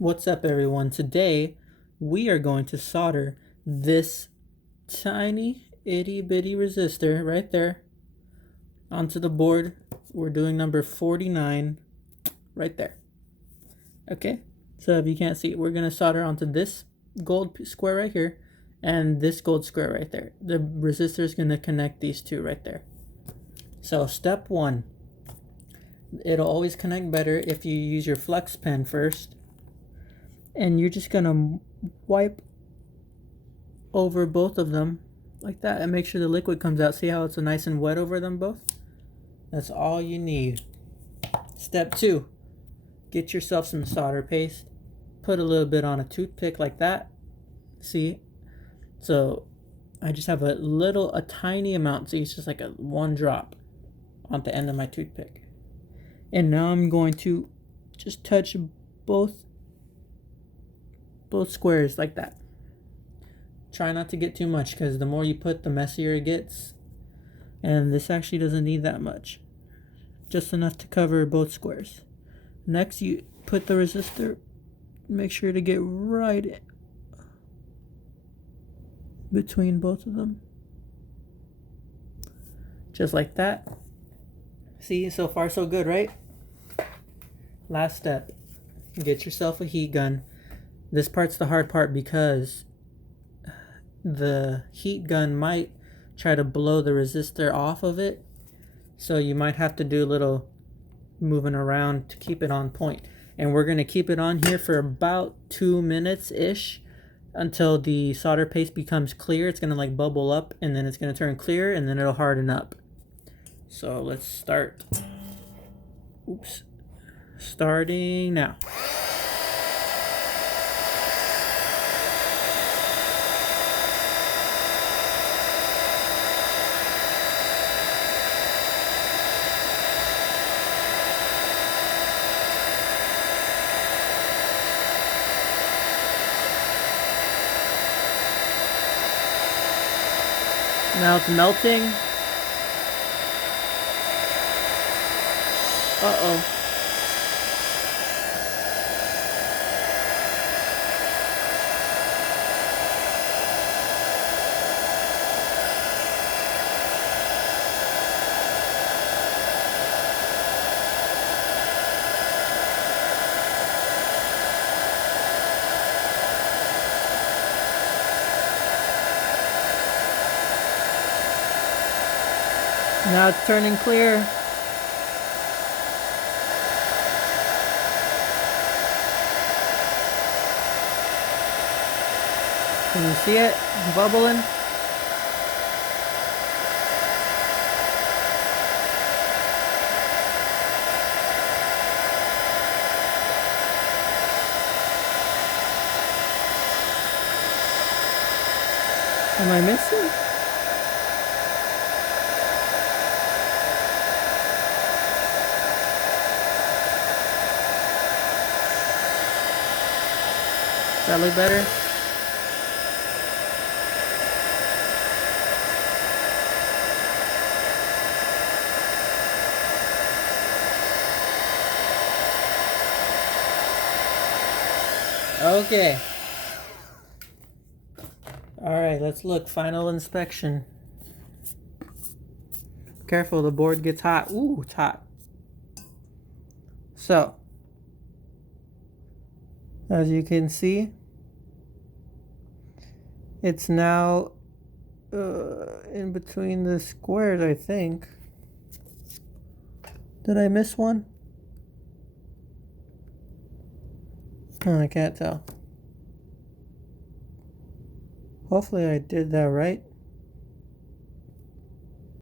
What's up, everyone? Today we are going to solder this tiny itty bitty resistor right there onto the board. We're doing number 49 right there. Okay, so if you can't see, we're going to solder onto this gold square right here and this gold square right there. The resistor is going to connect these two right there. So step one, it'll always connect better if you use your flex pen first. And you're just gonna wipe over both of them like that and make sure the liquid comes out. See how it's nice and wet over them both? That's all you need. Step two, get yourself some solder paste. Put a little bit on a toothpick like that. See? So I just have a tiny amount. So it's just like one drop on the end of my toothpick. And now I'm going to just touch both squares like that. Try not to get too much because the more you put, the messier it gets. And this actually doesn't need that much. Just enough to cover both squares. Next, you put the resistor. Make sure to get right between both of them. Just like that. See, so far so good, right? Last step. Get yourself a heat gun. This part's the hard part because the heat gun might try to blow the resistor off of it. So you might have to do a little moving around to keep it on point. And we're going to keep it on here for about 2 minutes-ish until the solder paste becomes clear. It's going to like bubble up and then it's going to turn clear and then it'll harden up. So let's start. Oops. Starting now. Now it's melting. Uh-oh. Now it's turning clear. Can you see it bubbling? Am I missing? Does that look better? Okay. Alright, let's look. Final inspection. Careful, the board gets hot. Ooh, it's hot. So, as you can see, it's now in between the squares, I think. Did I miss one? Oh, I can't tell. Hopefully I did that right.